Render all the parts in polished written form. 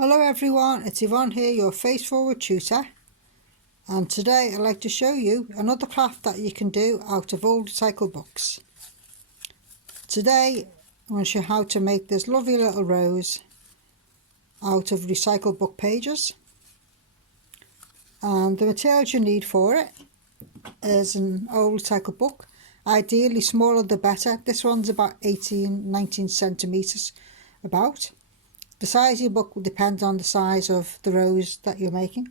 Hello everyone, it's Yvonne here, your Face Forward tutor, and today I'd like to show you another craft that you can do out of old recycled books. Today I'm going to show you how to make this lovely little rose out of recycled book pages, and the materials you need for it is an old recycled book, ideally smaller the better. This one's about 18-19 centimetres about. The size of your book will depend on the size of the rose that you're making.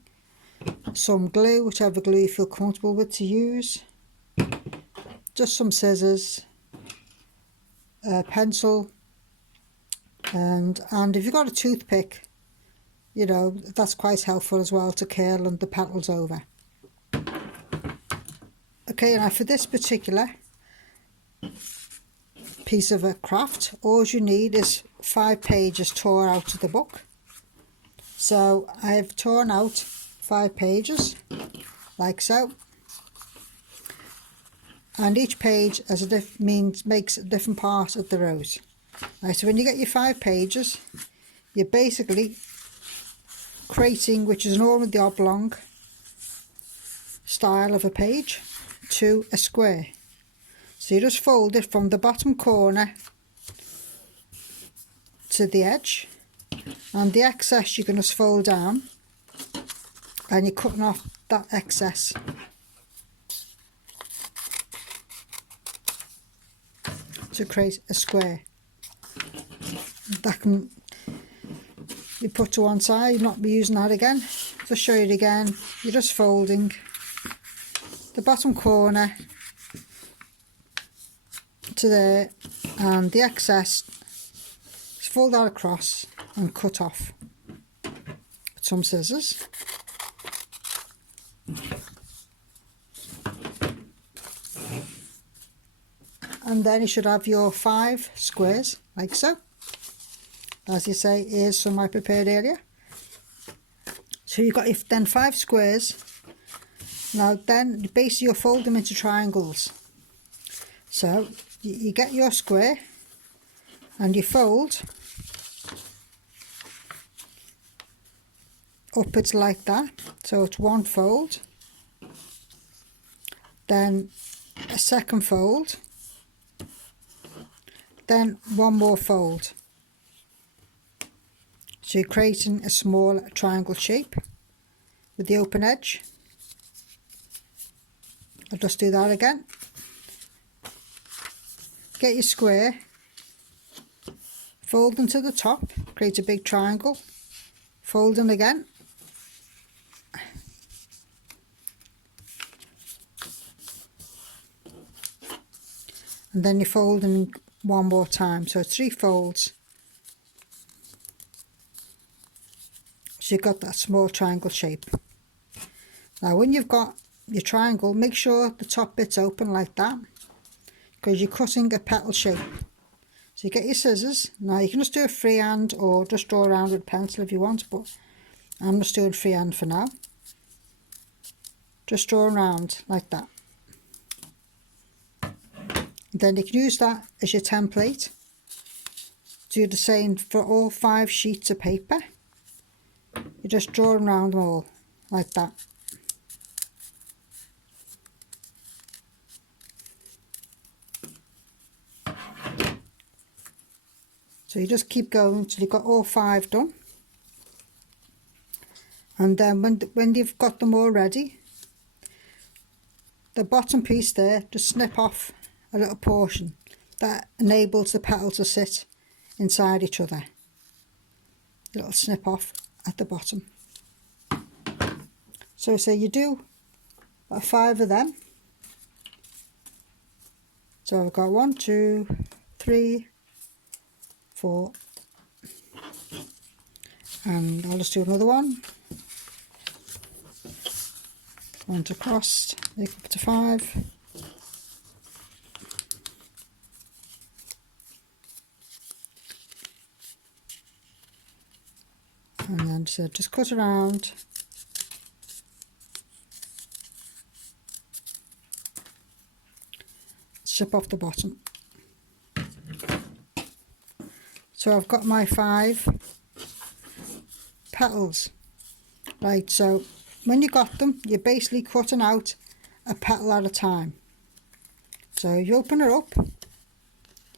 Some glue, whichever glue you feel comfortable with to use. Just some scissors, a pencil, and if you've got a toothpick, you know, that's quite helpful as well to curl the petals over. Okay, now for this particular piece of a craft, all you need is 5 pages torn out of the book. So I've torn out 5 pages like so, and each page has makes a different part of the rose. Right, so when you get your 5 pages, you're basically creating, which is normally the oblong style of a page, to a square. So you just fold it from the bottom corner to the edge, and the excess you can just fold down, and you're cutting off that excess. To create a square. That can be put to one side, you'll not be using that again. Just show you it again, you're just folding the bottom corner to there, and the excess is fold that across and cut off with some scissors. And then you should have your 5 squares like so. As you say, here's some I prepared earlier. So you've got then 5 squares. Now then basically you'll fold them into triangles. So you get your square and you fold upwards like that. So it's one fold, then a second fold, then one more fold. So you're creating a small triangle shape with the open edge. I'll just do that again. Get your square, fold them to the top, create a big triangle, fold them again, and then you fold them one more time, so 3 folds. So you've got that small triangle shape. Now when you've got your triangle, make sure the top bit's open like that, because you're cutting a petal shape. So you get your scissors. Now you can just do a freehand or just draw around with a pencil if you want, but I'm just doing freehand for now. Just draw around like that. Then you can use that as your template. Do the same for all 5 sheets of paper. You just draw around them all like that. So you just keep going until you've got all 5 done. And then when you've got them all ready, the bottom piece there, just snip off a little portion that enables the petal to sit inside each other. A little snip off at the bottom. So say you do about 5 of them. So I've got 1, 2, 3, 4, and I'll just do another one. One to cross, make up to 5. And then just cut around. Strip off the bottom. So I've got my 5 petals. Right, so when you got them, you're basically cutting out a petal at a time. So you open it up,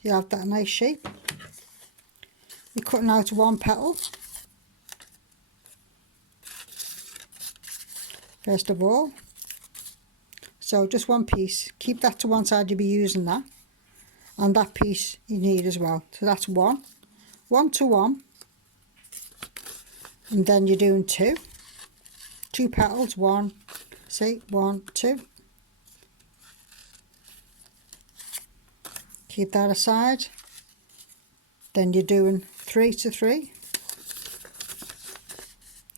you have that nice shape. You're cutting out one petal first of all. So just one piece, keep that to one side, you'll be using that. And that piece you need as well. So that's one to one. And then you're doing two petals, one, see, 1, 2. Keep that aside. Then you're doing 3 to 3.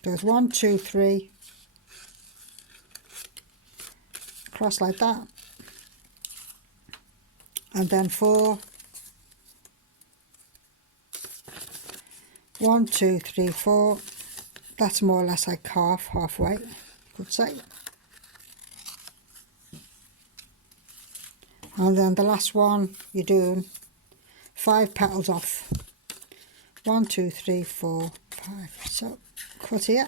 Goes 1, 2, 3. Across like that. And then 4. 1, 2, 3, 4. That's more or less like halfway, you could say. And then the last one, you're doing 5 petals off. 1, 2, 3, 4, 5. So cut here.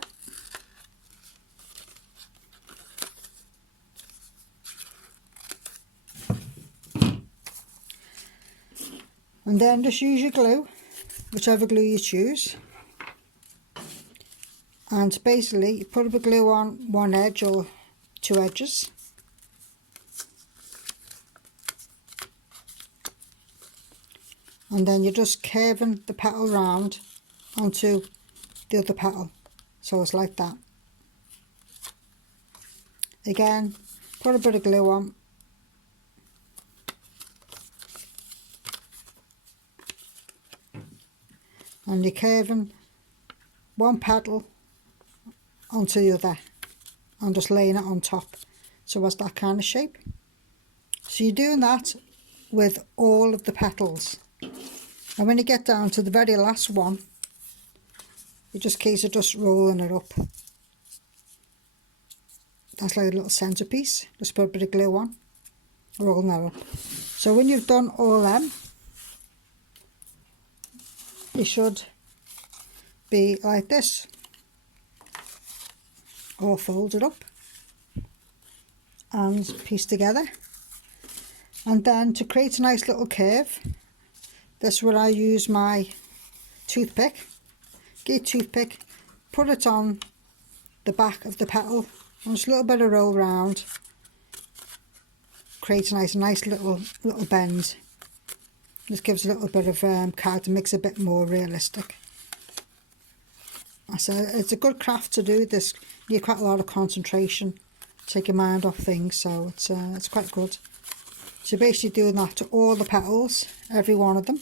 And then just use your glue, whichever glue you choose. And basically you put the glue on one edge or 2 edges. And then you're just curving the petal round onto the other petal. So it's like that. Again, put a bit of glue on. And you're curving one petal onto the other and just laying it on top. So it's that kind of shape. So you're doing that with all of the petals. And when you get down to the very last one, you just case of just rolling it up. That's like a little centerpiece. Just put a bit of glue on, rolling that up. So when you've done all them, it should be like this, all folded up and pieced together. And then to create a nice little curve, this is where I use my toothpick. Get a toothpick, put it on the back of the petal, and just a little bit of roll round. Create a nice little bend. Just gives a little bit of character, makes it a bit more realistic. So it's a good craft to do this. You need quite a lot of concentration, take your mind off things, so it's quite good. So basically doing that to all the petals, every one of them.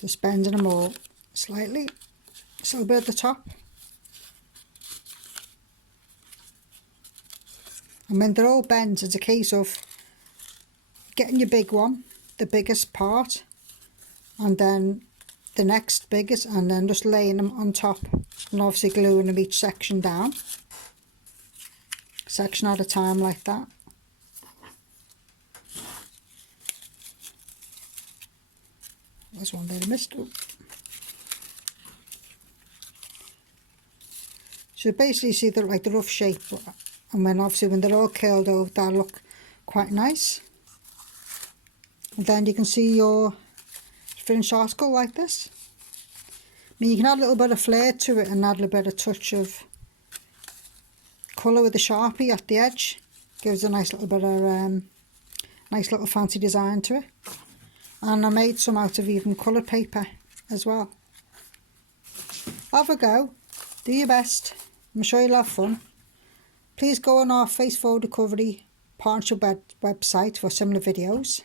Just bending them all slightly, just a little bit at the top. And when they're all bent, it's a case of getting your big one, the biggest part, and then the next biggest, and then just laying them on top, and obviously gluing them each section down, section at a time like that. There's one there I missed. So basically you see the rough shape, and when obviously when they're all curled over, they'll look quite nice. And then you can see your finished article like this. I mean, you can add a little bit of flair to it and add a little bit of touch of colour with the Sharpie at the edge. Gives a nice little bit of nice little fancy design to it. And I made some out of even coloured paper as well. Have a go, do your best, I'm sure you'll have fun. Please go on our Face Fold Recovery Partnership website for similar videos.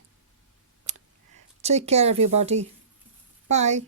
Take care everybody, bye.